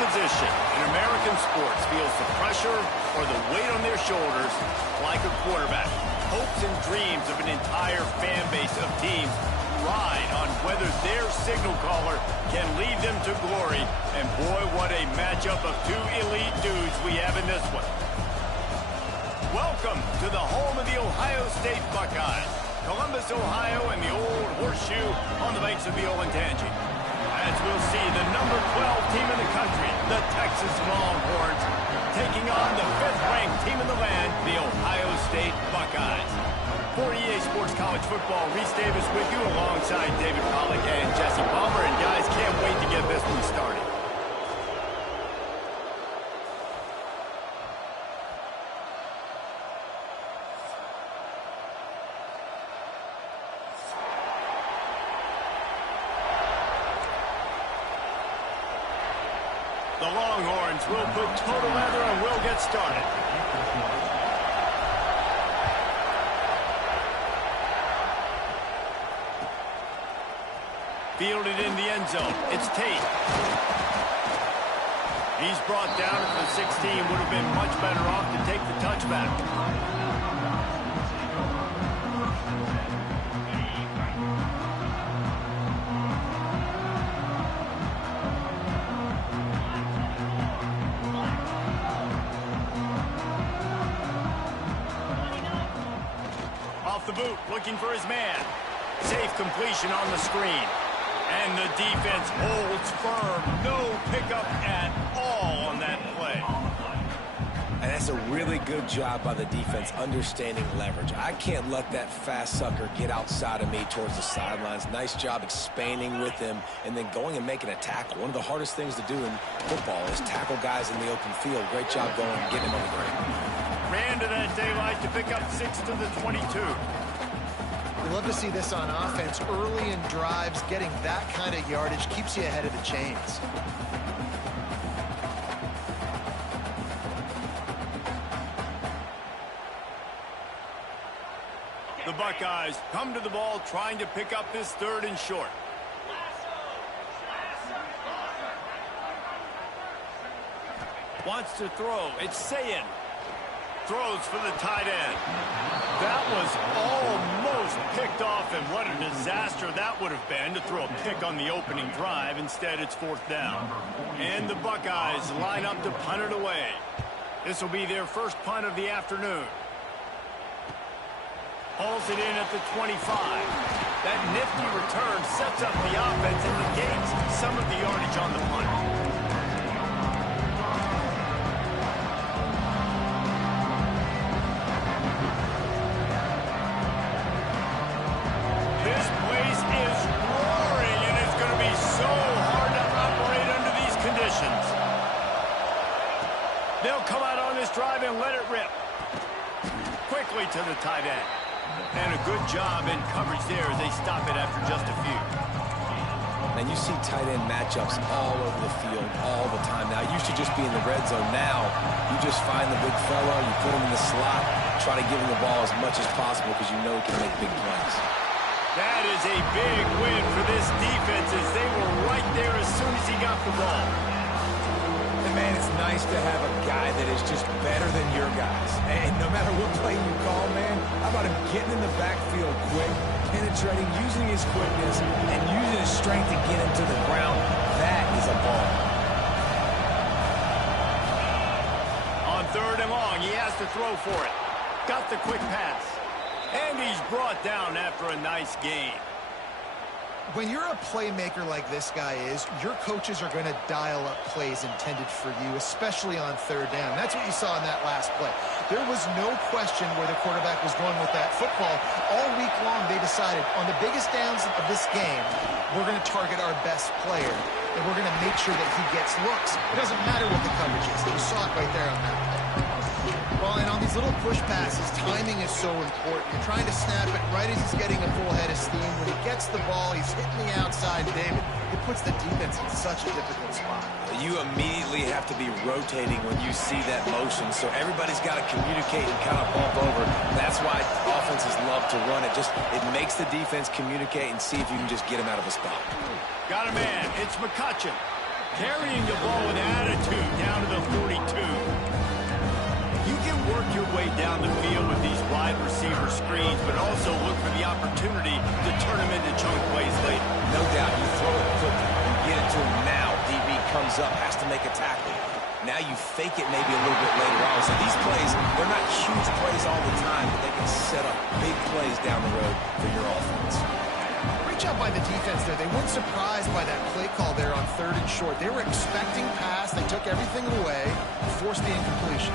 position in American sports feels the pressure or the weight on their shoulders like a quarterback. Hopes and dreams of an entire fan base of teams ride on whether their signal caller can lead them to glory. And boy, what a matchup of two elite dudes we have in this one. Welcome to the home of the Ohio State Buckeyes. Columbus, Ohio, and the old horseshoe on the banks of the Olentangy. As we'll see the number 12 team in the country, the Texas Longhorns, taking on the 5th-ranked team in the land, the Ohio State Buckeyes. For EA Sports College Football, Reese Davis with you alongside David Pollack and Jesse Palmer. And guys, can't wait to get this one started. The Longhorns will put total leather and we'll get started. Fielded in the end zone. It's Tate. He's brought down at the 16. Would have been much better off to take the touchback. Off the boot, looking for his man. Safe completion on the screen. And the defense holds firm. No pickup at all on that play. And that's a really good job by the defense understanding leverage. I can't let that fast sucker get outside of me towards the sidelines. Nice job expanding with him and then going and making a tackle. One of the hardest things to do in football is tackle guys in the open field. Great job going and getting him on the ground. Ran to that daylight to pick up 6 to the 22. We love to see this on offense. Early in drives, getting that kind of yardage keeps you ahead of the chains. The Buckeyes come to the ball trying to pick up this 3rd and short. Wants to throw. It's Sayin. Throws for the tight end. That was almost picked off, and what a disaster that would have been to throw a pick on the opening drive. Instead, it's 4th down. And the Buckeyes line up to punt it away. This will be their first punt of the afternoon. Hauls it in at the 25. That nifty return sets up the offense and negates some of the yardage on the punt. This place is roaring, and it's going to be so hard to operate under these conditions. They'll come out on this drive and let it rip. Quickly to the tight end. And a good job in coverage there as they stop it after just a few. And you see tight end matchups all over the field all the time. Now, it used to just be in the red zone. Now, you just find the big fella, you put him in the slot, try to give him the ball as much as possible because you know he can make big plays. That is a big win for this defense as they were right there as soon as he got the ball. And man, it's nice to have a guy that is just better than your guys. And no matter what play you call, man, how about him getting in the backfield quick, penetrating, using his quickness, and using his strength to get him to the ground. That is a ball. On 3rd and long, he has to throw for it. Got the quick pass. And he's brought down after a nice gain. When you're a playmaker like this guy is, your coaches are going to dial up plays intended for you, especially on 3rd down. That's what you saw in that last play. There was no question where the quarterback was going with that football. All week long, they decided on the biggest downs of this game, we're going to target our best player, and we're going to make sure that he gets looks. It doesn't matter what the coverage is. You saw it right there on that play. Well, and on these little push passes, timing is so important. You're trying to snap it right as he's getting a full head of steam. When he gets the ball, he's hitting the outside, David. It puts the defense in such a difficult spot. You immediately have to be rotating when you see that motion, so everybody's got to communicate and kind of bump over. That's why offenses love to run it. It makes the defense communicate and see if you can just get him out of a spot. Got a man. It's McCutcheon. Carrying the ball with attitude down to the 42. You can work your way down the field with these wide receiver screens, but also look for the opportunity to turn them into chunk plays later. No doubt, you throw it quickly, you get it to him now. DB comes up, has to make a tackle. Now you fake it maybe a little bit later on. So these plays, they're not huge plays all the time, but they can set up big plays down the road for your offense. Great job by the defense there. They weren't surprised by that play call there on 3rd and short. They were expecting pass. They took everything away and forced the incompletion.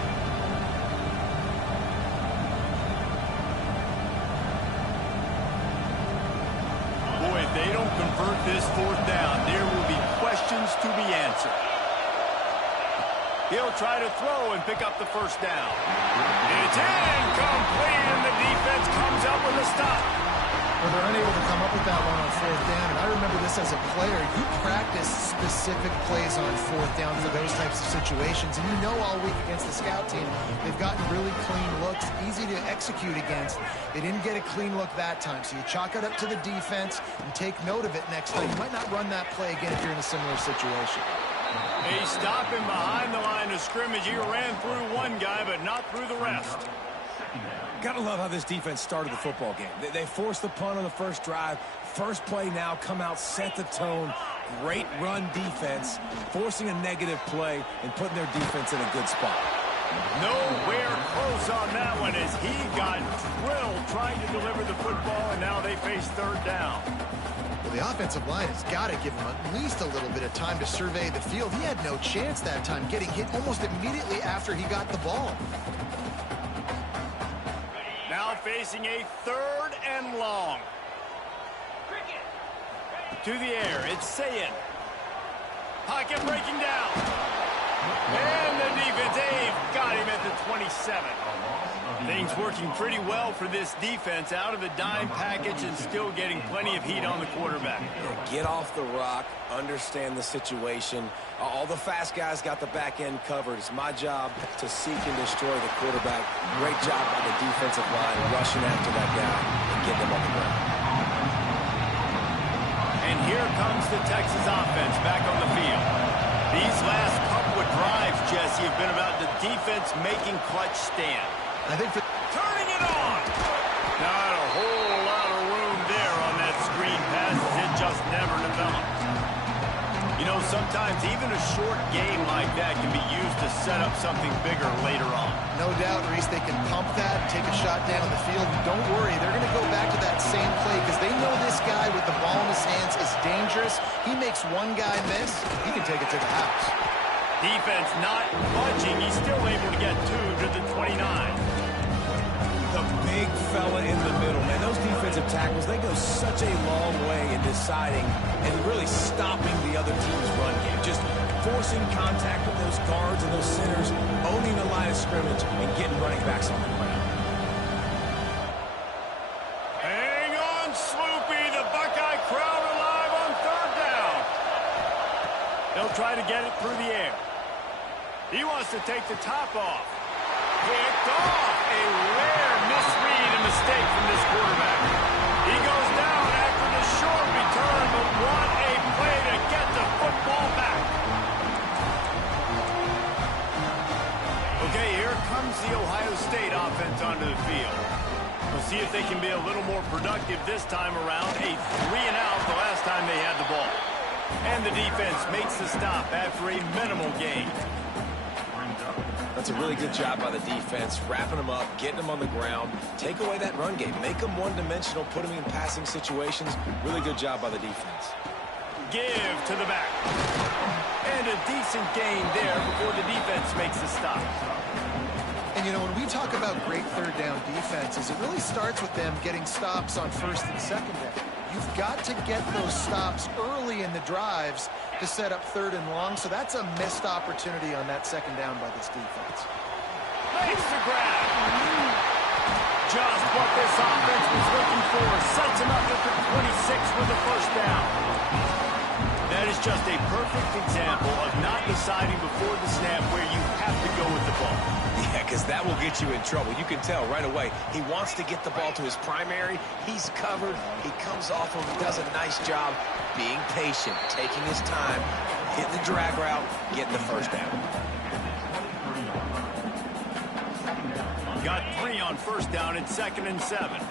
Boy, if they don't convert this 4th down, there will be questions to be answered. He'll try to throw and pick up the 1st down. It's incomplete, and the defense comes up with a stop. Well, they're unable to come up with that one on 4th down, and I remember this as a player. You practice specific plays on 4th down for those types of situations, and you know all week against the scout team, they've gotten really clean looks, easy to execute against. They didn't get a clean look that time, so you chalk it up to the defense and take note of it next time. You might not run that play again if you're in a similar situation. They stop him behind the line of scrimmage. He ran through one guy, but not through the rest. Gotta love how this defense started the football game. They forced the punt on the first drive. First play now, come out, set the tone. Great run defense, forcing a negative play and putting their defense in a good spot. Nowhere close on that one as he got drilled trying to deliver the football, and now they face 3rd down. Well, the offensive line has got to give him at least a little bit of time to survey the field. He had no chance that time, getting hit almost immediately after he got the ball. Now facing a 3rd and long. To the air, it's Sayin. Pocket breaking down. And the defense, they've got him at the 27. Things working pretty well for this defense, out of the dime package and still getting plenty of heat on the quarterback. Get off the rock, understand the situation. All the fast guys got the back end covered. It's my job to seek and destroy the quarterback. Great job by the defensive line rushing after that guy and getting him on the ground. And here comes the Texas offense back on the field. These last couple of drives, Jesse, have been about the defense making clutch stand. I think Turning it on! Not a whole lot of room there on that screen pass. It just never developed. You know, sometimes even a short game like that can be used to set up something bigger later on. no doubt, Reese, they can pump that, take a shot down the field. Don't worry, they're going to go back to that same play because they know this guy with the ball in his hands is dangerous. He makes one guy miss, he can take it to the house. Defense not budging. He's still able to get 2 to the 29. The big fella in the middle, man. Those defensive tackles, they go such a long way in deciding and really stopping the other team's run game. Just forcing contact with those guards and those centers, owning the line of scrimmage, and getting running backs on the ground. Hang on, Sloopy. The Buckeye crowd alive on 3rd down. They'll try to get it through the air. He wants to take the top off. Picked off. A rare misread and mistake from this quarterback. He goes down after the short return, but what a play to get the football back. Okay, here comes the Ohio State offense onto the field. We'll see if they can be a little more productive this time around. A 3-and-out the last time they had the ball. And the defense makes the stop after a minimal gain. That's a really good job by the defense, wrapping them up, getting them on the ground, take away that run game, make them one-dimensional, put them in passing situations. Really good job by the defense. Give to the back. And a decent gain there before the defense makes the stop. And, you know, when we talk about great 3rd down defenses, it really starts with them getting stops on 1st and 2nd down. You've got to get those stops early in the drives to set up 3rd and long, so that's a missed opportunity on that 2nd down by this defense. Makes the grab. Just what this offense was looking for. Sets him up at the 26 with the 1st down. That is just a perfect example of not deciding before the snap where you have to go with the ball. Yeah, because that will get you in trouble. You can tell right away. He wants to get the ball to his primary. He's covered. He comes off him, does a nice job being patient, taking his time, hit the drag route, get the first down. Got 3 on first down and 2nd and 7.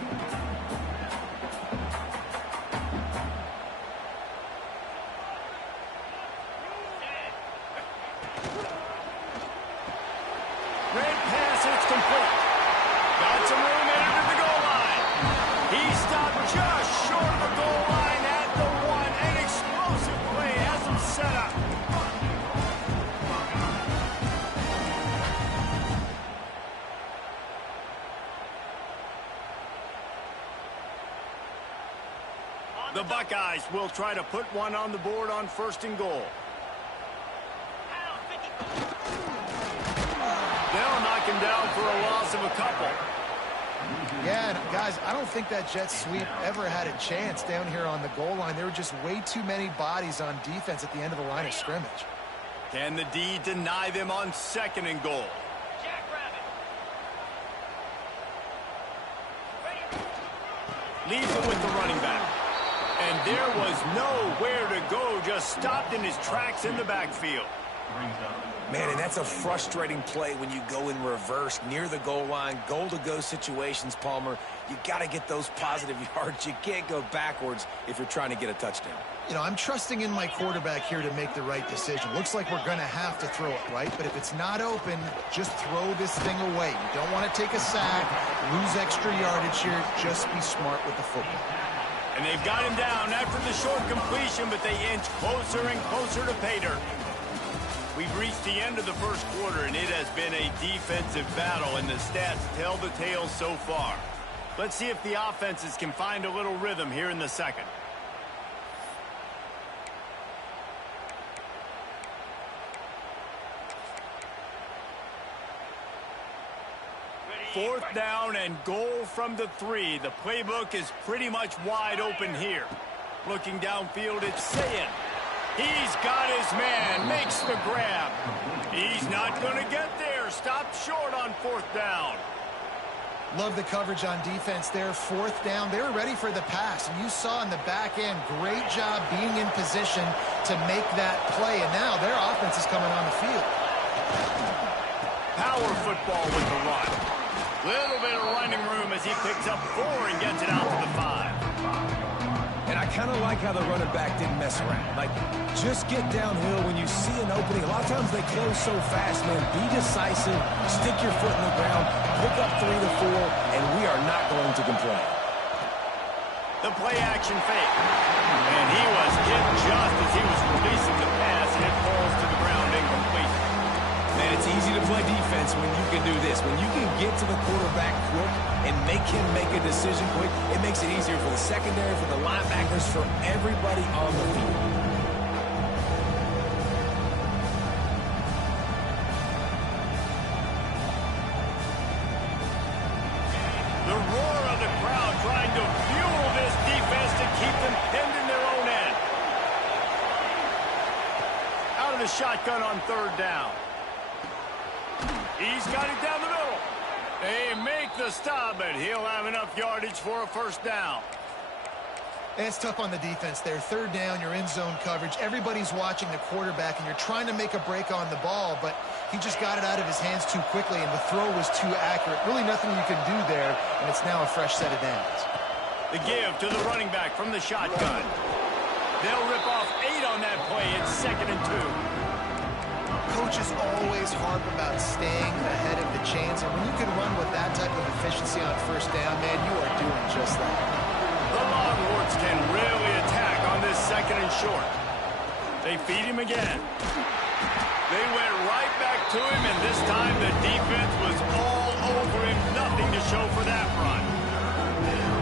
Red pass, it's complete. Got some room into the goal line. He stopped just short of the goal line at the 1. An explosive play has him set up. The Buckeyes will try to put one on the board on 1st and goal. They'll knock him down for a loss of a couple. Yeah, and guys, I don't think that jet sweep ever had a chance down here on the goal line. There were just way too many bodies on defense at the end of the line of scrimmage. Can the D deny them on 2nd and goal? Leaves it with the running back. And there was nowhere to go, just stopped in his tracks in the backfield. Man, and that's a frustrating play when you go in reverse near the goal line, goal-to-go situations, Palmer. You got to get those positive yards. You can't go backwards if you're trying to get a touchdown. You know, I'm trusting in my quarterback here to make the right decision. Looks like we're going to have to throw it, right? But if it's not open, just throw this thing away. You don't want to take a sack, lose extra yardage here. Just be smart with the football. And they've got him down after the short completion, but they inch closer and closer to pay dirt. We've reached the end of the first quarter, and it has been a defensive battle, and the stats tell the tale so far. Let's see if the offenses can find a little rhythm here in the second. Fourth down and goal from the 3. The playbook is pretty much wide open here. Looking downfield, it's Sayin. He's got his man, makes the grab. He's not going to get there. Stopped short on 4th down. Love the coverage on defense there. 4th down, they were ready for the pass. And you saw in the back end, great job being in position to make that play. And now their offense is coming on the field. Power football with the run. Little bit of running room as he picks up 4 and gets it out to the 5. And I kind of like how the running back didn't mess around. Like, just get downhill when you see an opening. A lot of times they close so fast, man. Be decisive, stick your foot in the ground, pick up 3 to 4, and we are not going to complain. The play action fake. And he was hit just as he was releasing the pass, and it falls to the ground incomplete. Man, it's easy to play defense when you can do this. When you can get to the quarterback quick and make him make a decision quick, it makes it easier for the secondary, for the linebackers, for everybody on the field. The roar of the crowd trying to fuel this defense to keep them pinned in their own end. Out of the shotgun on 3rd down. He's got it down the middle. They make the stop, but he'll have enough yardage for a 1st down. And it's tough on the defense there. 3rd down, you're in zone coverage. Everybody's watching the quarterback, and you're trying to make a break on the ball, but he just got it out of his hands too quickly, and the throw was too accurate. Really nothing you can do there, and it's now a fresh set of downs. The give to the running back from the shotgun. They'll rip off 8 on that play. It's 2nd and 2. Coaches always harp about staying ahead of the chains, and when you can run with that type of efficiency on 1st down, man, you are doing just that. The Longhorns can really attack on this 2nd and short. They feed him again. They went right back to him, and this time the defense was all over him. Nothing to show for that run.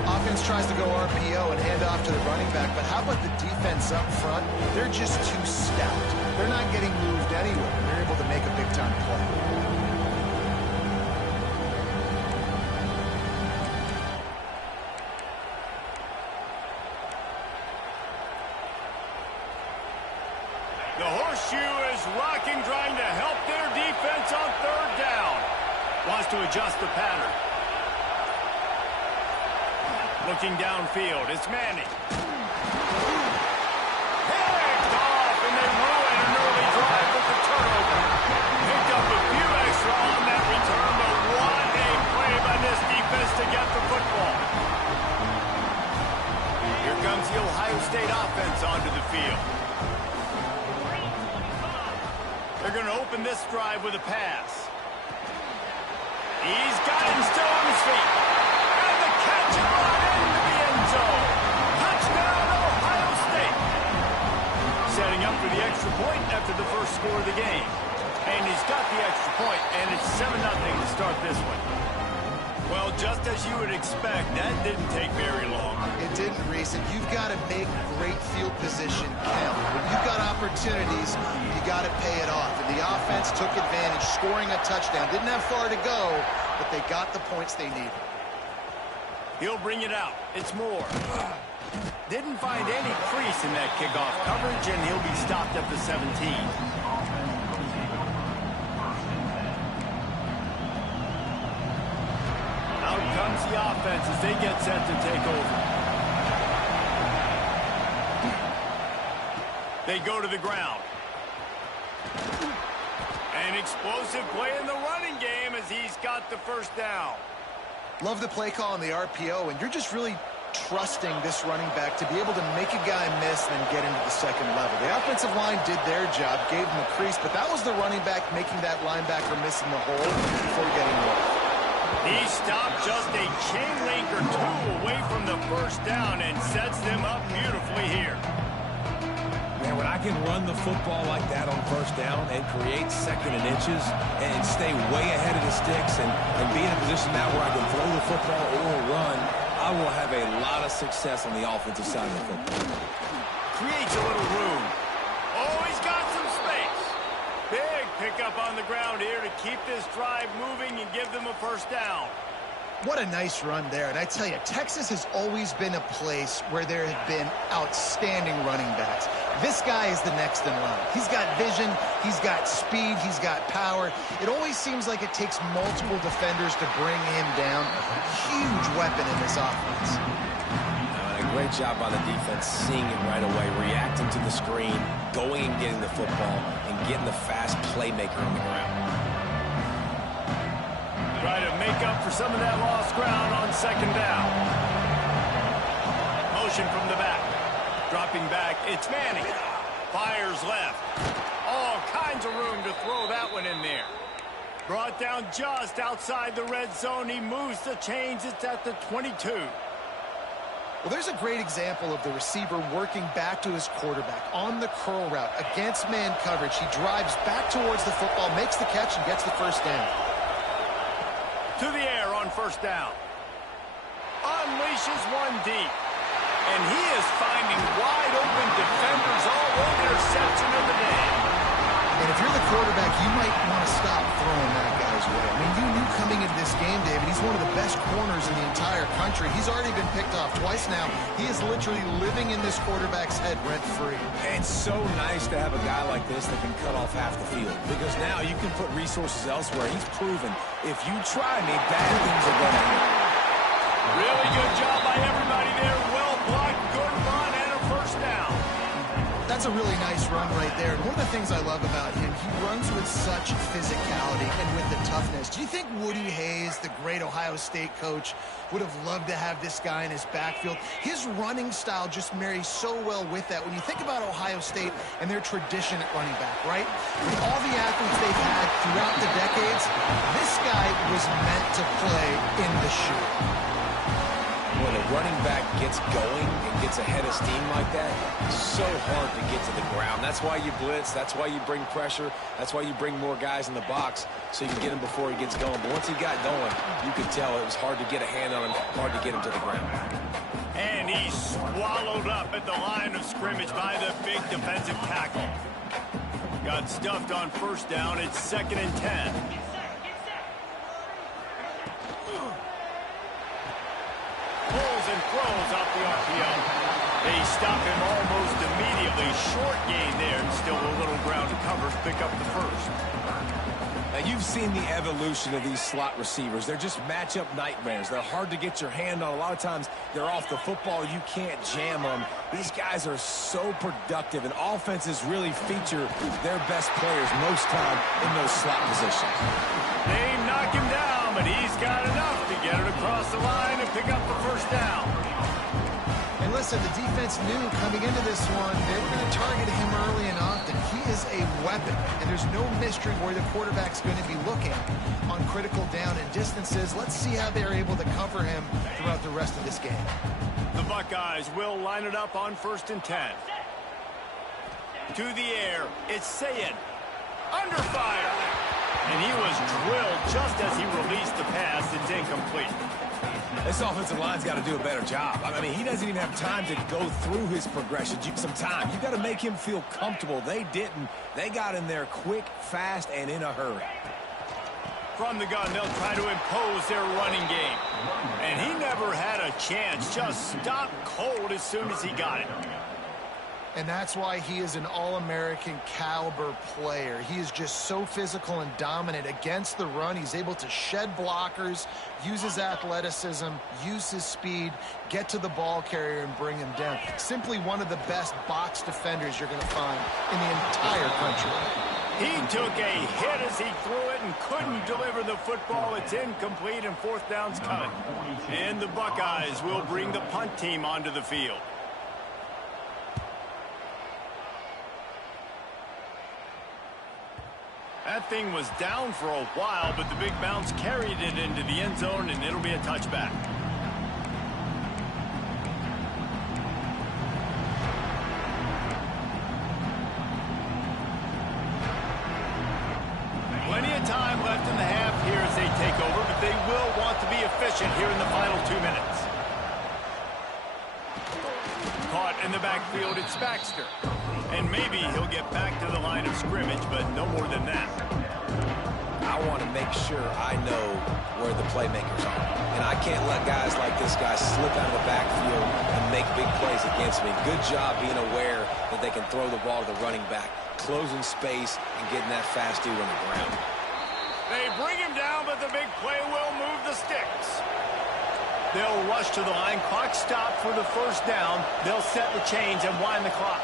Offense tries to go RPO and hand off to the running back, but how about the defense up front? They're just too stout. They're not getting moved anywhere. They're able to make a big-time play. The horseshoe is rocking, trying to help their defense on 3rd down. Wants to adjust the pattern. Looking downfield, it's Manning. Picked off, and they ruin an the turnover. Picked up a few extra on that return, but what a play by this defense to get the football. Here comes the Ohio State offense onto the field. They're going to open this drive with a pass. He's got him still on his feet. And the catch right into the end zone. Touchdown, Ohio State. Setting up for the extra point after the first score of the game. And he's got the extra point, and it's 7-0 to start this one. Well, just as you would expect, that didn't take very long. It didn't, Reese, and you've got to make great field position count. When you've got opportunities, you got to pay it off. And the offense took advantage, scoring a touchdown. Didn't have far to go, but they got the points they needed. He'll bring it out. It's Moore. Didn't find any crease in that kickoff coverage, and he'll be stopped at the 17. Out comes the offense as they get set to take over. They go to the ground. An explosive play in the running game as he's got the first down. Love the play call on the RPO, and you're just really trusting this running back to be able to make a guy miss and then get into the second level. The offensive line did their job, gave him a crease, but that was the running back making that linebacker miss in the hole before getting off. He stopped just a chain link or two away from the first down and sets them up beautifully here. Man, when I can run the football like that on first down and create second and inches and stay way ahead of the sticks and be in a position now where I can throw the football or run, I will have a lot of success on the offensive side of the football. Creates a little room. Oh, he's got some space. Big pickup on the ground here to keep this drive moving and give them a first down. What a nice run there. And I tell you, Texas has always been a place where there have been outstanding running backs. This guy is the next in line. He's got vision, he's got speed, he's got power. It always seems like it takes multiple defenders to bring him down. A huge weapon in this offense. A great job by the defense, seeing it right away, reacting to the screen, going and getting the football, and getting the fast playmaker on the ground. Try to make up for some of that lost ground on second down. Motion from the back. Dropping back, it's Manning. Fires left. All kinds of room to throw that one in there. Brought down just outside the red zone. He moves the chains. It's at the 22. Well, there's a great example of the receiver working back to his quarterback on the curl route against man coverage. He drives back towards the football, makes the catch, and gets the first down. To the air on first down. Unleashes one deep. And he is finding wide open defenders all over. Interception of the day. And if you're the quarterback, you might want to stop throwing that guy's way. I mean, you knew coming into this game, David, he's one of the best corners in the entire country. He's already been picked off twice now. He is literally living in this quarterback's head rent-free. It's so nice to have a guy like this that can cut off half the field, because now you can put resources elsewhere. He's proven, if you try me, bad things are going to happen. Really good job by everybody there. Well blocked, good run, and a first down. That's a really nice run right there. And one of the things I love about him, he runs with such physicality and with the toughness. Do you think Woody Hayes, the great Ohio State coach, would have loved to have this guy in his backfield? His running style just marries so well with that. When you think about Ohio State and their tradition at running back, right? With all the athletes they've had throughout the decades, this guy was meant to play in the shoe. When a running back gets going and gets ahead of steam like that, it's so hard to get to the ground. That's why you blitz. That's why you bring pressure. That's why you bring more guys in the box so you can get him before he gets going. But once he got going, you could tell it was hard to get a hand on him, hard to get him to the ground. And he's swallowed up at the line of scrimmage by the big defensive tackle. Got stuffed on first down. It's 2nd and 10. Pulls and throws off the RPO. They stop him almost immediately. Short gain there, and still a little ground to cover. Pick up the first. Now, you've seen the evolution of these slot receivers. They're just matchup nightmares. They're hard to get your hand on. A lot of times, they're off the football. You can't jam them. These guys are so productive, and offenses really feature their best players most time in those slot positions. They knock him down, but he's got enough to get it across the line and pick up the first down. And listen, the defense knew coming into this one, they were going to target him early and often. He is a weapon, and there's no mystery where the quarterback's going to be looking on critical down and distances. Let's see how they're able to cover him throughout the rest of this game. The Buckeyes will line it up on 1st and 10. To the air, it's Sayin. Under fire. And he was drilled just as he released the pass. It's incomplete. This offensive line's got to do a better job. I mean, he doesn't even have time to go through his progressions. Some time. You've got to make him feel comfortable. They didn't. They got in there quick, fast, and in a hurry. From the gun, they'll try to impose their running game. And he never had a chance. Just stopped cold as soon as he got it. And that's why he is an All-American caliber player. He is just so physical and dominant against the run. He's able to shed blockers, use his athleticism, use his speed, get to the ball carrier and bring him down. Simply one of the best box defenders you're going to find in the entire country. He took a hit as he threw it and couldn't deliver the football. It's incomplete and 4th down's coming. And the Buckeyes will bring the punt team onto the field. That thing was down for a while, but the big bounce carried it into the end zone, and it'll be a touchback. Plenty of time left in the half here as they take over, but they will want to be efficient here in the final 2 minutes. Caught in the backfield, it's Baxter. And maybe he'll get back to the line of scrimmage, but no more than that. I want to make sure I know where the playmakers are. And I can't let guys like this guy slip out of the backfield and make big plays against me. Good job being aware that they can throw the ball to the running back, closing space and getting that fast dude on the ground. They bring him down, but the big play will move the sticks. They'll rush to the line. Clock stopped for the first down. They'll set the chains and wind the clock.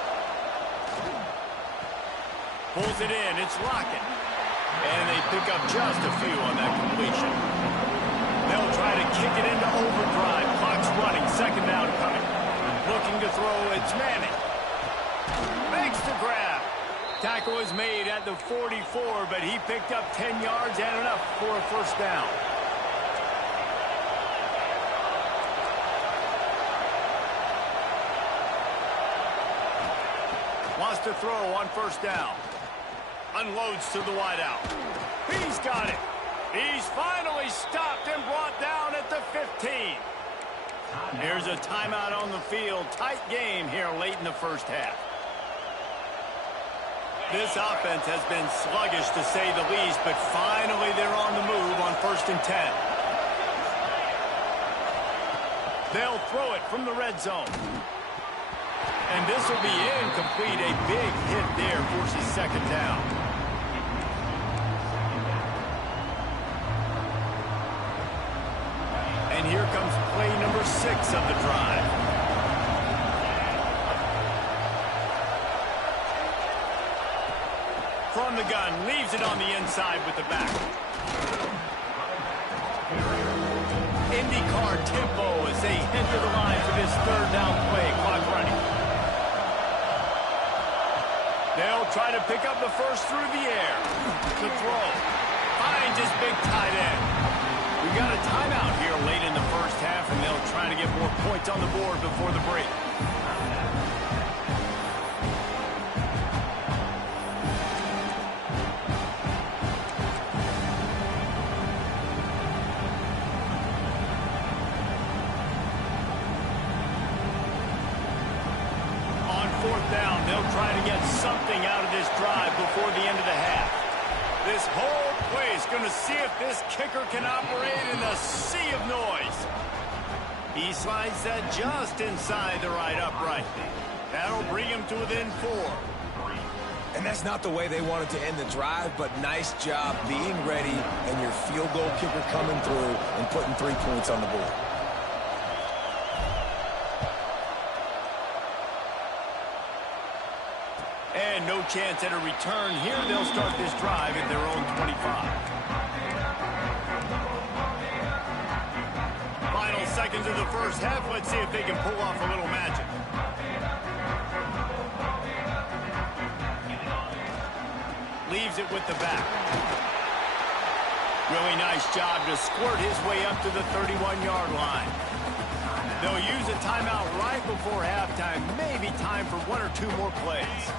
Pulls it in. It's Lockett. And they pick up just a few on that completion. They'll try to kick it into overdrive. Clock's running. 2nd down coming. Looking to throw. It's Manning. Makes the grab. Tackle is made at the 44, but he picked up 10 yards and enough for a 1st down. Wants to throw on 1st down. Unloads to the wideout. He's got it. He's finally stopped and brought down at the 15. Here's a timeout on the field. Tight game here late in the first half. This offense has been sluggish to say the least, but finally they're on the move on 1st and 10. They'll throw it from the red zone. And this will be incomplete. A big hit there forces 2nd down. And here comes play number 6 of the drive. From the gun, leaves it on the inside with the back. IndyCar tempo as they head to the line for this 3rd down play. Clock running. They'll try to pick up the first through the air. The throw. Finds his big tight end. We've got a timeout here late in the first half, and they'll try to get more points on the board before the break. On 4th down, they'll try to get something out of this drive before the end of the half. This whole place going to see if this kicker can operate in the sea of noise. He slides that just inside the right upright. That'll bring him to within 4. And that's not the way they wanted to end the drive, but nice job being ready and your field goal kicker coming through and putting 3 points on the board. And no chance at a return here. They'll start this drive at their own 25. Final seconds of the first half. Let's see if they can pull off a little magic. Leaves it with the back. Really nice job to squirt his way up to the 31-yard line. They'll use a timeout right before halftime. Maybe time for 1 or 2 more plays.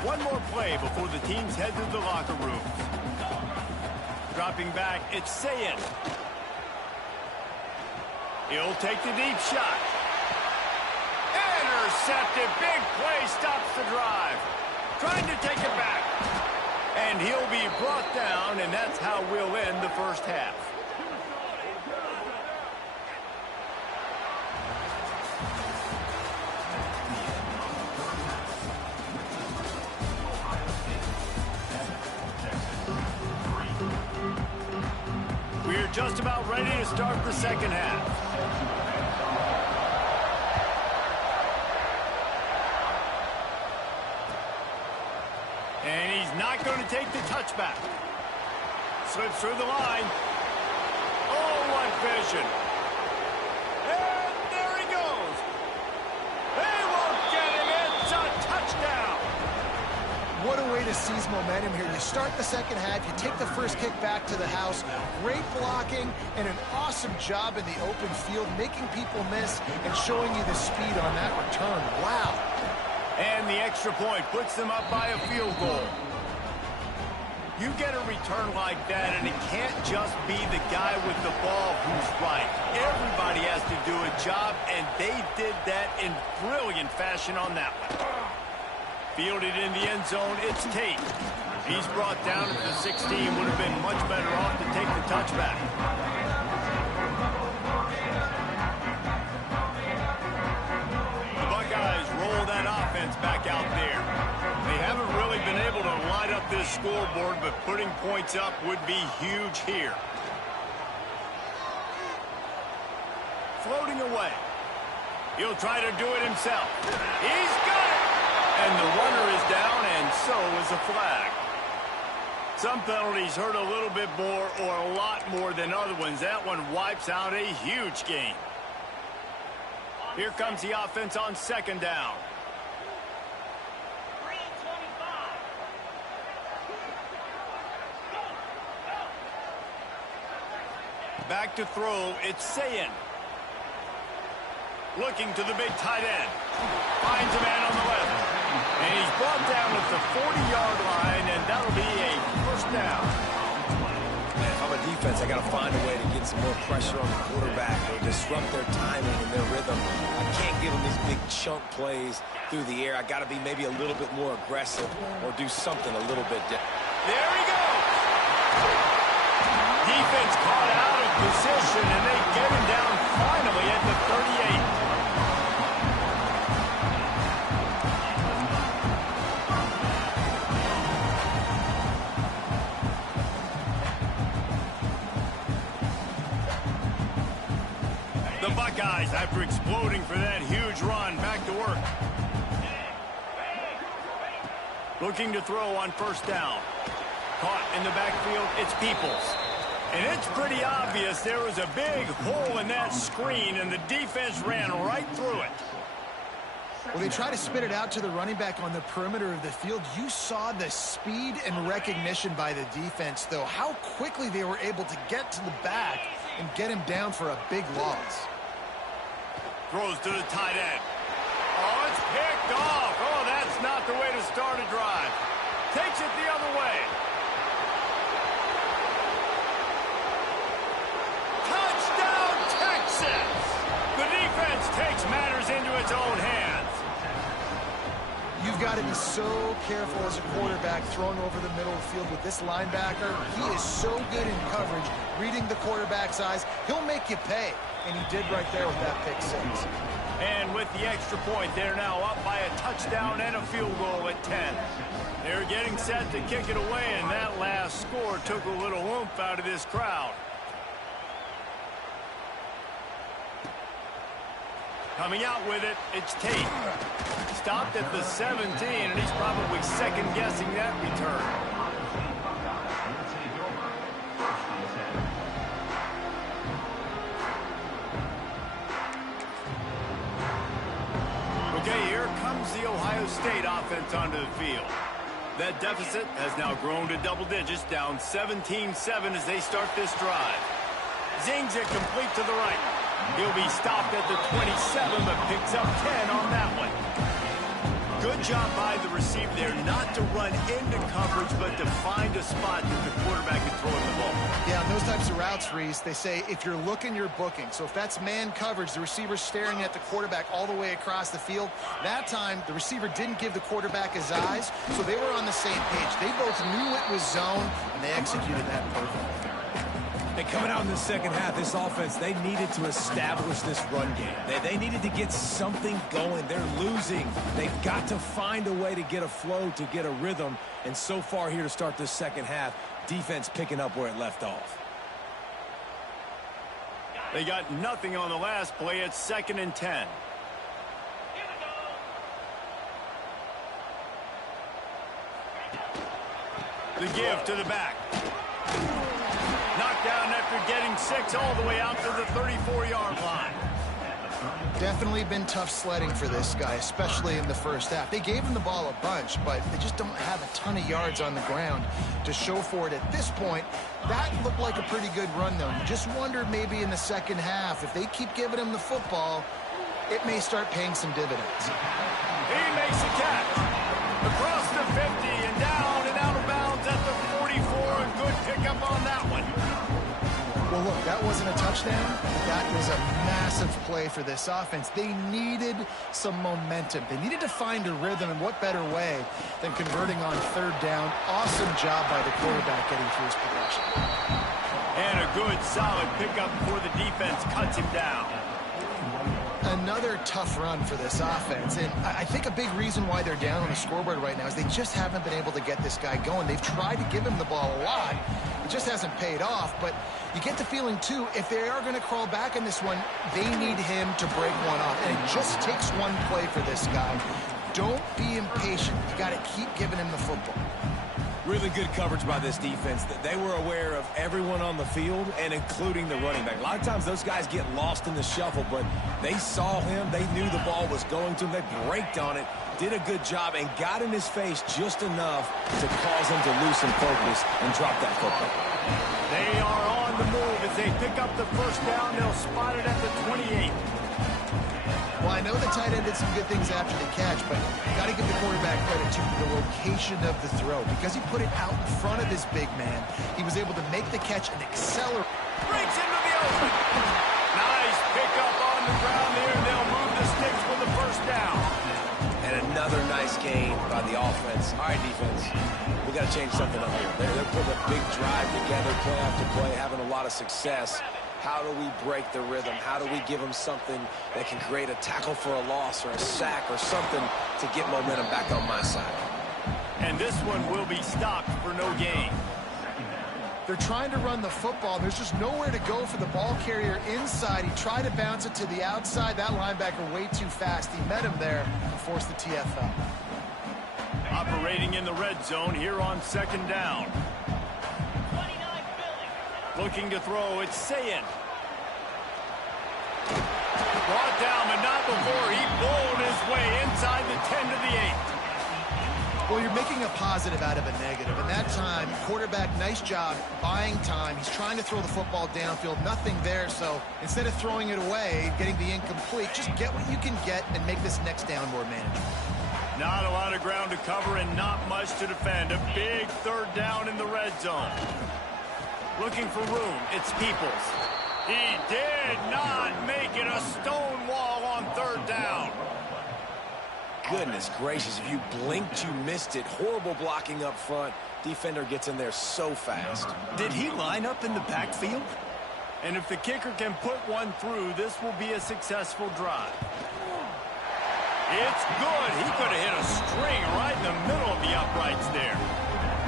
One more play before the teams head to the locker rooms. Dropping back, it's Sayin. He'll take the deep shot. Intercepted. Big play stops the drive. Trying to take it back. And he'll be brought down, and that's how we'll end the first half. We're just about ready to start the second half. And he's not going to take the touchback. Slips through the line. Oh, what vision. And there he goes. They won't get him. It's a touchdown. What a way to seize momentum here. You start the second half, you take the first kick back to the house. Great blocking and an awesome job in the open field, making people miss and showing you the speed on that return. Wow. And the extra point puts them up by a field goal. You get a return like that, and it can't just be the guy with the ball who's right. Everybody has to do a job, and they did that in brilliant fashion on that one. Fielded in the end zone, it's Tate. He's brought down at the 16. Would have been much better off to take the touchback. The Buckeyes roll that offense back out there. They haven't really been able to light up this scoreboard, but putting points up would be huge here. Floating away. He'll try to do it himself. He's got it! And the runner is down, and so is a flag. Some penalties hurt a little bit more or a lot more than other ones. That one wipes out a huge game. Here comes the offense on second down. Back to throw, it's Sayin. Looking to the big tight end. Finds a man on the left. And he's brought down at the 40-yard line, and that'll be a first down. Man, if I'm a defense, I got to find a way to get some more pressure on the quarterback or disrupt their timing and their rhythm. I can't give them these big chunk plays through the air. I got to be maybe a little bit more aggressive or do something a little bit different. There he goes. Defense caught out of position, and they get him down finally at the 38. The Buckeyes, after exploding for that huge run, back to work. Looking to throw on first down. Caught in the backfield, it's Peoples. And it's pretty obvious there was a big hole in that screen, and the defense ran right through it. Well, they try to spit it out to the running back on the perimeter of the field. You saw the speed and recognition by the defense, though. How quickly they were able to get to the back and get him down for a big loss. Throws to the tight end. Oh, it's picked off. Oh, that's not the way to start a drive. Takes it the other way. Touchdown, Texas! The defense takes matters into its own hands. You've got to be so careful as a quarterback throwing over the middle of the field with this linebacker. He is so good in coverage, reading the quarterback's eyes. He'll make you pay, and he did right there with that pick six. And with the extra point, they're now up by a touchdown and a field goal at 10. They're getting set to kick it away, and that last score took a little oomph out of this crowd. Coming out with it, it's Tate. Stopped at the 17, and he's probably second-guessing that return. Okay, here comes the Ohio State offense onto the field. That deficit has now grown to double digits, down 17-7 as they start this drive. Zings it complete to the right. He'll be stopped at the 27, but picks up 10 on that one. Good job by the receiver there, not to run into coverage, but to find a spot that the quarterback can throw in the ball. Yeah, on those types of routes, Reese, they say if you're looking, you're booking. So if that's man coverage, the receiver's staring at the quarterback all the way across the field. That time, the receiver didn't give the quarterback his eyes, so they were on the same page. They both knew it was zone, and they executed that perfectly. And coming out in the second half, this offense, they needed to establish this run game. They needed to get something going. They're losing. They've got to find a way to get a flow, to get a rhythm. And so far here to start this second half, defense picking up where it left off. They got nothing on the last play. It's 2nd and 10. The give to the back. Knocked down after getting 6 all the way out to the 34-yard line. Definitely been tough sledding for this guy, especially in the first half. They gave him the ball a bunch, but they just don't have a ton of yards on the ground to show for it at this point. That looked like a pretty good run, though. You just wonder maybe in the second half, if they keep giving him the football, it may start paying some dividends. He makes a catch across the 50 and down and out of bounds at the 44. A good pickup on that one. Well, look, that wasn't a touchdown. That was a massive play for this offense. They needed some momentum. They needed to find a rhythm, and what better way than converting on 3rd down. Awesome job by the quarterback getting through his progression. And a good, solid pickup before the defense cuts him down. Another tough run for this offense, and I think a big reason why they're down on the scoreboard right now is they just haven't been able to get this guy going. They've tried to give him the ball a lot. It just hasn't paid off, but you get the feeling, too, if they are going to crawl back in this one, they need him to break one off, and it just takes one play for this guy. Don't be impatient. You got to keep giving him the football. Really good coverage by this defense. They were aware of everyone on the field, and including the running back. A lot of times those guys get lost in the shuffle, but they saw him. They knew the ball was going to him. They braked on it, did a good job, and got in his face just enough to cause him to loosen focus and drop that football. They are on the move as they pick up the 1st down. They'll spot it at the 28. Well, I know the tight end did some good things after the catch, but you got to give the quarterback credit to the location of the throw. Because he put it out in front of his big man, he was able to make the catch and accelerate. Breaks into the open. Nice pickup on the ground there. They'll move the sticks for the 1st down. And another nice gain by the offense. All right, defense, we got to change something up here. They're putting a big drive together, play after play, having a lot of success. How do we break the rhythm? How do we give them something that can create a tackle for a loss or a sack or something to get momentum back on my side? And this one will be stopped for no gain. They're trying to run the football. There's just nowhere to go for the ball carrier inside. He tried to bounce it to the outside. That linebacker way too fast. He met him there and forced the TFL. Operating in the red zone here on 2nd down. Looking to throw, it's Sayin. Brought down, but not before he bowled his way inside the 10 to the 8. Well, you're making a positive out of a negative. And that time, quarterback, nice job buying time. He's trying to throw the football downfield. Nothing there, so instead of throwing it away, getting the incomplete, just get what you can get and make this next down more manageable. Not a lot of ground to cover and not much to defend. A big 3rd down in the red zone. Looking for room, it's Peoples. He did not make it. A stone wall on 3rd down. Goodness gracious, if you blinked, you missed it. Horrible blocking up front. Defender gets in there so fast. Did he line up in the backfield? And if the kicker can put one through, this will be a successful drive. It's good. He could have hit a string right in the middle of the uprights there.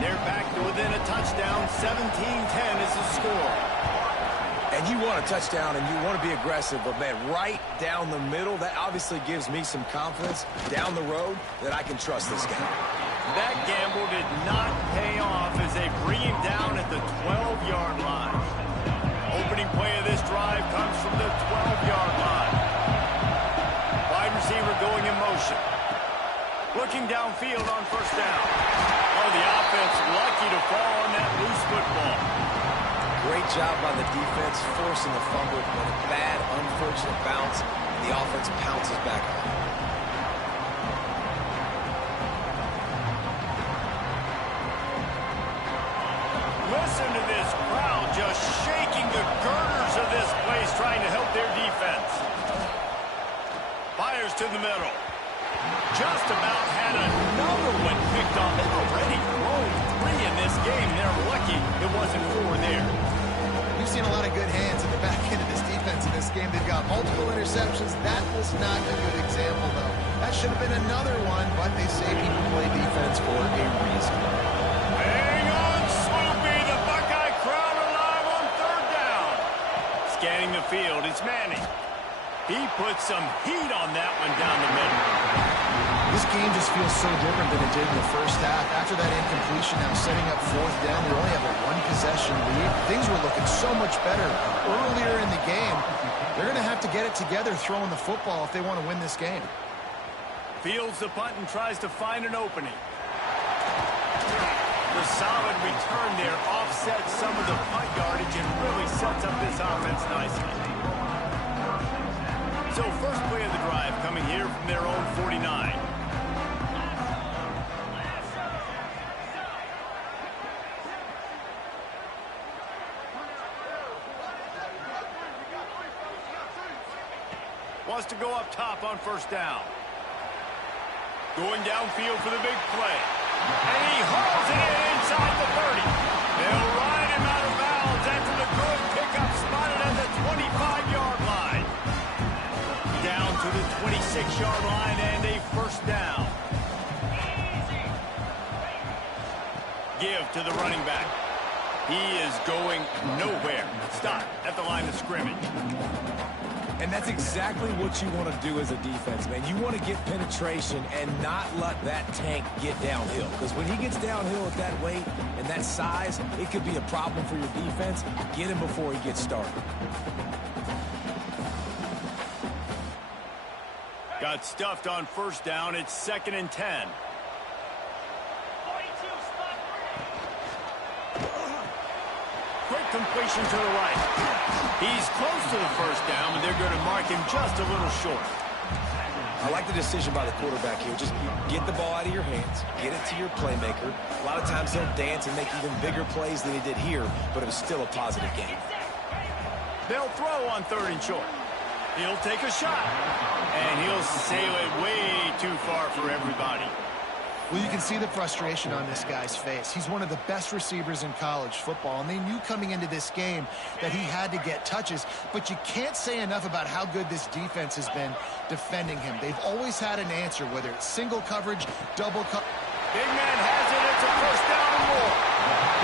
They're back to within a touchdown. 17-10 is the score. And you want a touchdown and you want to be aggressive, but man, right down the middle, that obviously gives me some confidence down the road that I can trust this guy. That gamble did not pay off as they bring him down at the 12-yard line. Opening play of this drive comes from the 12-yard line. Wide receiver going in motion. Looking downfield on first down. Oh, the offense lucky to fall on that loose football. Great job by the defense, forcing the fumble, but a bad, unfortunate bounce, and the offense pounces back on it. Listen to this crowd just shaking the girders of this place, trying to help their defense. Fires to the middle. Just about had another one picked off. They've already thrown 3 in this game. They're lucky it wasn't 4 there. We've seen a lot of good hands in the back end of this defense in this game. They've got multiple interceptions. That was not a good example, though. That should have been another one, but they say people play defense for a reason. Hang on, Swoopy. The Buckeye crowd alive on third down. Scanning the field, it's Manning. He put some heat on that one down the middle. This game just feels so different than it did in the first half. After that incompletion, now setting up fourth down, we only have a 1-possession lead. Things were looking so much better earlier in the game. They're going to have to get it together throwing the football if they want to win this game. Fields the punt and tries to find an opening. The solid return there offsets some of the punt yardage and really sets up this offense nicely. So first play of the drive coming here from their own 49. Wants to go up top on first down. Going downfield for the big play. And he hauls it in inside the 30. They'll ride him out of bounds after the good pickup spotted at the 25-yard line. Down to the 26-yard line and a first down. Give to the running back. He is going nowhere. Stop at the line of scrimmage. And that's exactly what you want to do as a defense, man. You want to get penetration and not let that tank get downhill. Because when he gets downhill at that weight and that size, it could be a problem for your defense. Get him before he gets started. Got stuffed on first down. It's 2nd and 10. Quick completion to the right. He's close to the first down, but they're going to mark him just a little short. I like the decision by the quarterback here. Just get the ball out of your hands, get it to your playmaker. A lot of times he'll dance and make even bigger plays than he did here, but it was still a positive game. They'll throw on 3rd and short. He'll take a shot, and he'll sail it way too far for everybody. Well, you can see the frustration on this guy's face. He's one of the best receivers in college football, and they knew coming into this game that he had to get touches, but you can't say enough about how good this defense has been defending him. They've always had an answer, whether it's single coverage, double coverage. Big man has it. It's a first down and more.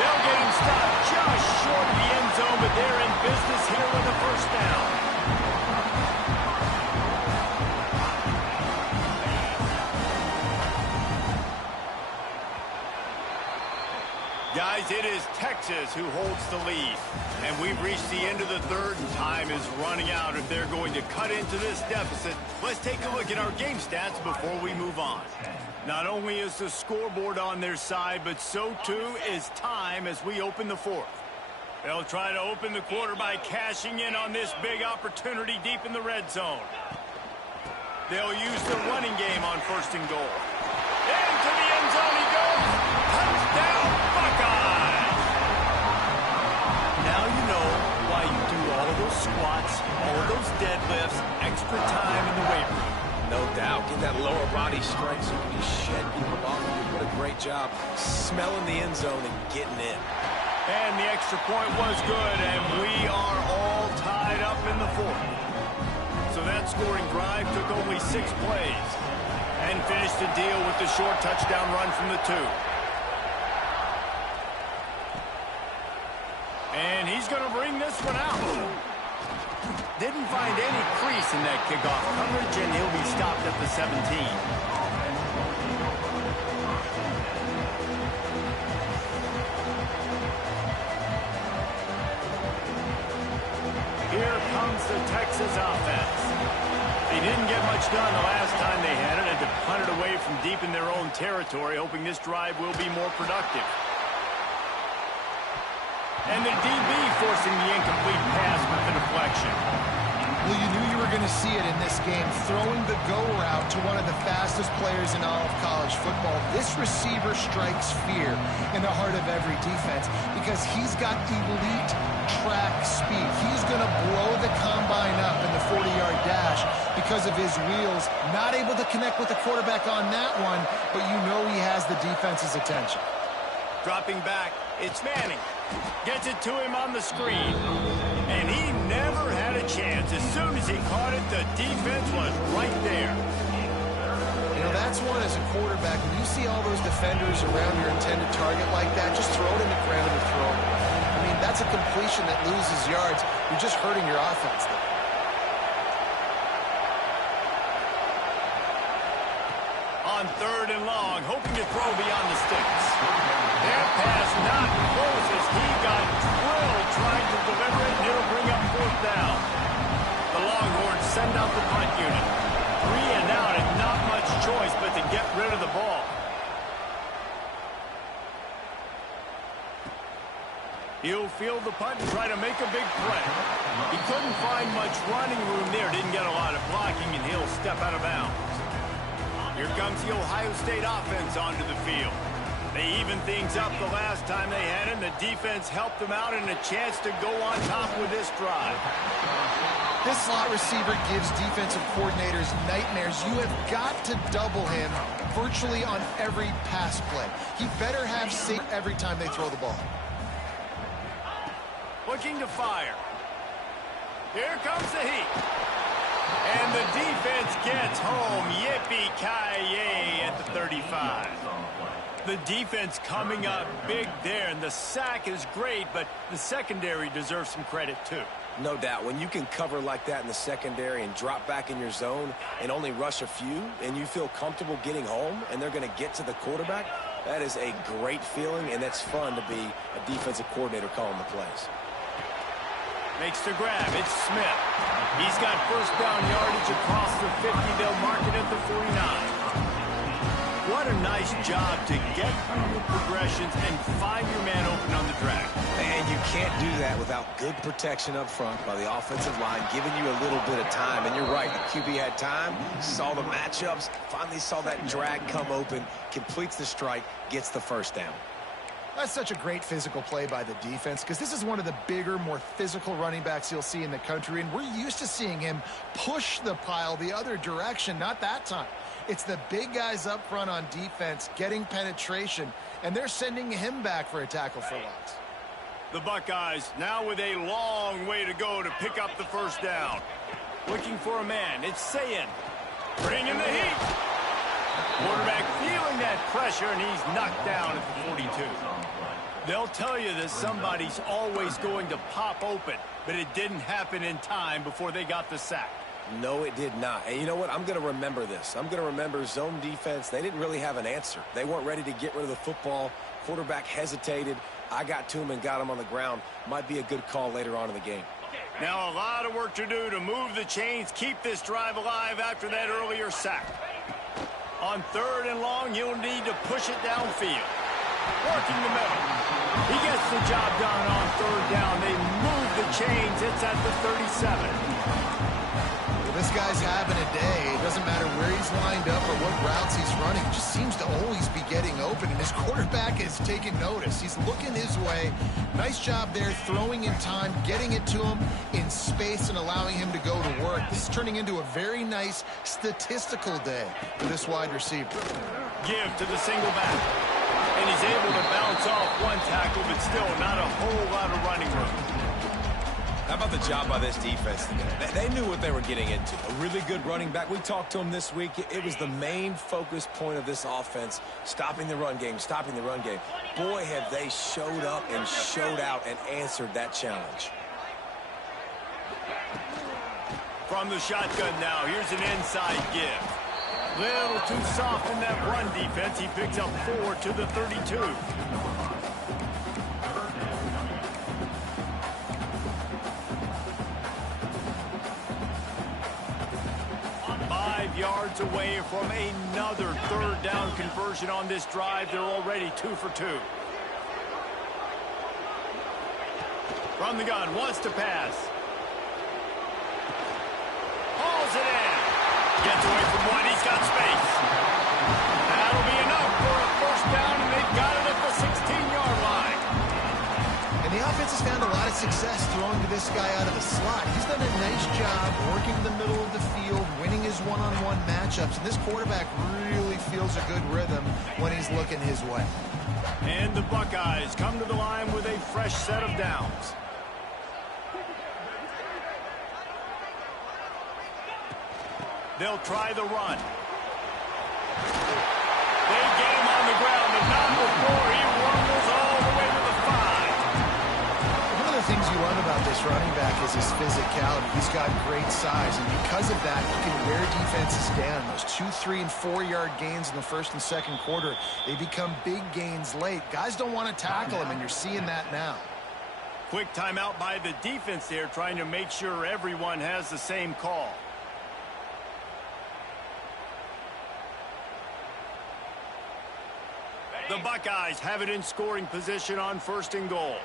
They'll get him stopped just short of the end zone, but they're in business here with a first down. Guys, it is Texas who holds the lead. And we've reached the end of the third, and time is running out if they're going to cut into this deficit. Let's take a look at our game stats before we move on. Not only is the scoreboard on their side, but so too is time as we open the fourth. They'll try to open the quarter by cashing in on this big opportunity deep in the red zone. They'll use the running game on 1st and goal. Into the end zone he goes. Touchdown, Buckeyes! Now you know why you do all of those squats, all of those deadlifts, extra time in the weight room. No doubt. Get that lower body strength so you can shed people off of you. What a great job smelling the end zone and getting in. And the extra point was good, and we are all tied up in the fourth. So that scoring drive took only 6 plays and finished the deal with the short touchdown run from the 2. And he's going to bring this one out. Didn't find any crease in that kickoff coverage, and he'll be stopped at the 17. Here comes the Texas offense. They didn't get much done the last time they had it, and to punt it away from deep in their own territory, hoping this drive will be more productive. And the DB forcing the incomplete pass with the deflection. Well, you knew you were going to see it in this game, throwing the go route to one of the fastest players in all of college football. This receiver strikes fear in the heart of every defense because he's got elite track speed. He's going to blow the combine up in the 40-yard dash because of his wheels. Not able to connect with the quarterback on that one, but you know he has the defense's attention. Dropping back, it's Manning. Gets it to him on the screen. And he never had a chance. As soon as he caught it, the defense was right there. You know, that's one as a quarterback. When you see all those defenders around your intended target like that, just throw it in the ground and throw it. I mean, that's a completion that loses yards. You're just hurting your offense there. On 3rd and long, hoping to throw beyond the sticks. Their pass not close as he got drilled trying to deliver it, and it'll bring up 4th down. The Longhorns send out the punt unit. 3 and out, and not much choice but to get rid of the ball. He'll field the punt and try to make a big play. He couldn't find much running room there, didn't get a lot of blocking, and he'll step out of bounds. Here comes the Ohio State offense onto the field. They evened things up the last time they had it, and the defense helped them out and a chance to go on top with this drive. This slot receiver gives defensive coordinators nightmares. You have got to double him virtually on every pass play. He better have safe every time they throw the ball. Looking to fire. Here comes the heat. And the defense gets home. Yippee-ki-yay at the 35. The defense coming up big there, and the sack is great, but the secondary deserves some credit too. No doubt. When you can cover like that in the secondary and drop back in your zone and only rush a few, and you feel comfortable getting home, and they're going to get to the quarterback, that is a great feeling, and that's fun to be a defensive coordinator calling the plays. Makes the grab. It's Smith. He's got 1st down yardage across the 50. They'll mark it at the 49. What a nice job to get through the progressions and find your man open on the drag. And you can't do that without good protection up front by the offensive line, giving you a little bit of time. And you're right, the QB had time, saw the matchups, finally saw that drag come open, completes the strike, gets the 1st down. That's such a great physical play by the defense because this is one of the bigger, more physical running backs you'll see in the country, and we're used to seeing him push the pile the other direction. Not that time. It's the big guys up front on defense getting penetration, and they're sending him back for a tackle for loss. The Buckeyes now with a long way to go to pick up the 1st down. Looking for a man. It's Sayin. Bringing the heat. Quarterback feeling that pressure, and he's knocked down at the 42. They'll tell you that somebody's always going to pop open, but it didn't happen in time before they got the sack. No, it did not. And you know what? I'm going to remember this. I'm going to remember zone defense. They didn't really have an answer. They weren't ready to get rid of the football. Quarterback hesitated. I got to him and got him on the ground. Might be a good call later on in the game. Now a lot of work to do to move the chains, keep this drive alive after that earlier sack. On 3rd and long, you'll need to push it downfield. Working the middle. He gets the job done on 3rd down. They move the chains. It's at the 37. This guy's having a day. It doesn't matter where he's lined up or what routes he's running. He just seems to always be getting open, and his quarterback is taking notice. He's looking his way. Nice job there, throwing in time, getting it to him in space. space and allowing him to go to work. This is turning into a very nice statistical day for this wide receiver. Give to the single back. And he's able to bounce off one tackle, but still not a whole lot of running room. How about the job by this defense today? They knew what they were getting into. A really good running back. We talked to him this week. It was the main focus point of this offense, stopping the run game, stopping the run game. Boy, have they showed up and showed out and answered that challenge. From the shotgun now, here's an inside give. Little too soft in that run defense. He picks up 4 to the 32. 5 yards away from another third down conversion on this drive. They're already 2 for 2. From the gun, wants to pass. Hauls it in. Gets away from one. He's got space. That'll be enough for a first down, and they've got it at the 16-yard line. And the offense has found a lot of success throwing to this guy out of the slot. He's done a nice job working the middle of the field, winning his one-on-one matchups, and this quarterback really feels a good rhythm when he's looking his way. And the Buckeyes come to the line with a fresh set of downs. They'll try the run. They get him on the ground, but not before he rumbles all the way to the 5. One of the things you love about this running back is his physicality. He's got great size, and because of that, he can wear defenses down. Those 2, 3, and 4-yard gains in the first and second quarter, they become big gains late. Guys don't want to tackle him, and you're seeing that now. Quick timeout by the defense there, trying to make sure everyone has the same call. The Buckeyes have it in scoring position on 1st and goal.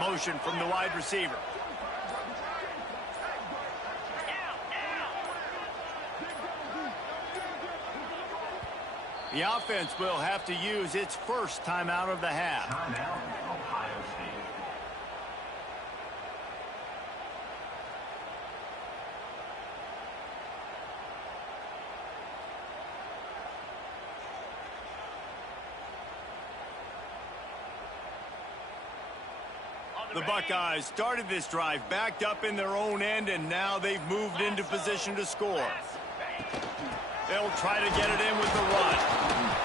Motion from the wide receiver. The offense will have to use its first timeout of the half. Timeout, Ohio State. The Buckeyes started this drive backed up in their own end, and now they've moved into position to score. They'll try to get it in with the run.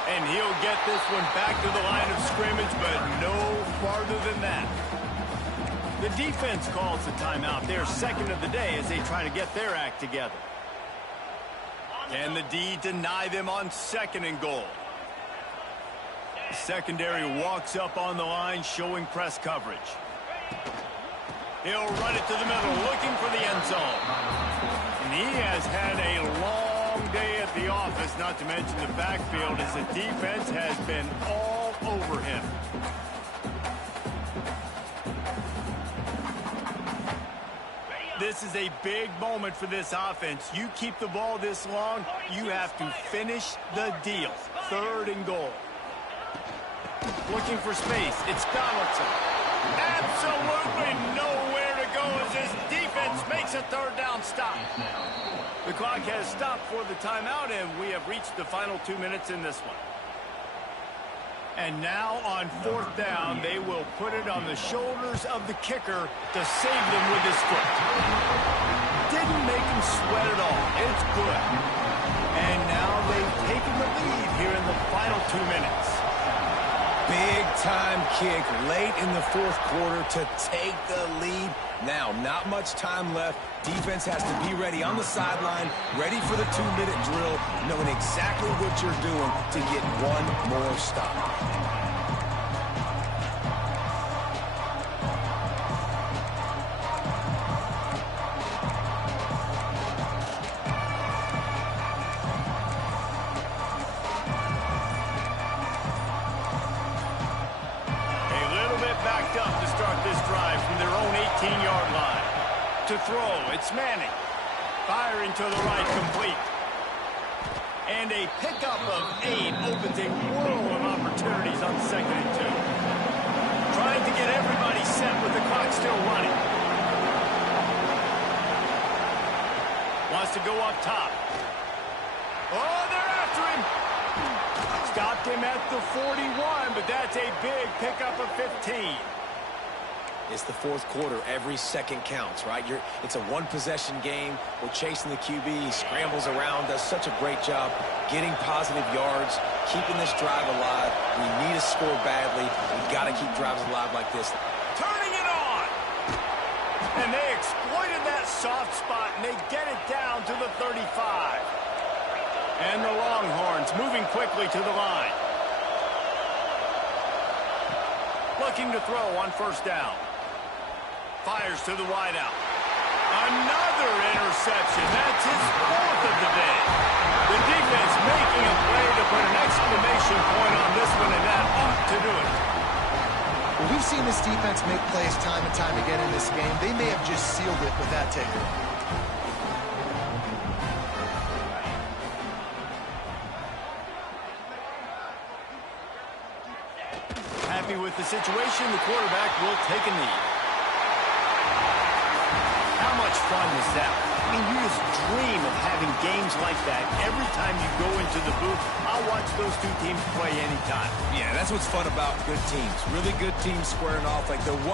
And he'll get this one back to the line of scrimmage, but no farther than that. The defense calls the timeout. Their second of the day as they try to get their act together. Can the D deny them on 2nd and goal? Secondary walks up on the line, showing press coverage. He'll run it to the middle, looking for the end zone. And he has had a long day at the office, not to mention the backfield, as the defense has been all over him. This is a big moment for this offense. You keep the ball this long, you have to finish the deal. 3rd and goal. Looking for space. It's Donaldson. Absolutely nowhere to go as his defense makes a 3rd down stop. The clock has stopped for the timeout, and we have reached the final 2 minutes in this one. And now on 4th down, they will put it on the shoulders of the kicker to save them with his foot. Didn't make him sweat at all. It's good. And now they've taken the lead here in the final 2 minutes. Big-time kick late in the 4th quarter to take the lead. Now, not much time left. Defense has to be ready on the sideline, ready for the 2-minute drill, knowing exactly what you're doing to get one more stop. To throw, it's Manning. Firing to the right, complete. And a pickup of 8 opens a world of opportunities on 2nd and 2. Trying to get everybody set with the clock still running. to go up top. Oh, they're after him. Stopped him at the 41, but that's a big pickup of 15. It's the fourth quarter. Every second counts, right? It's a one-possession game. We're chasing the QB. He scrambles around, does such a great job getting positive yards, keeping this drive alive. We need a score badly. We've got to keep drives alive like this. Turning it on. And they exploited that soft spot, and they get it down to the 35. And the Longhorns moving quickly to the line. Looking to throw on first down. Fires to the wideout. Another interception. That's his fourth of the day. The defense making a play to put an exclamation point on this one, and that ought to do it. Well, we've seen this defense make plays time and time again in this game. They may have just sealed it with that takeaway. Happy with the situation, the quarterback will take a knee. How much fun is that? I mean, you just dream of having games like that every time you go into the booth. I'll watch those two teams play anytime. Yeah, that's what's fun about good teams. Really good teams squaring off like there was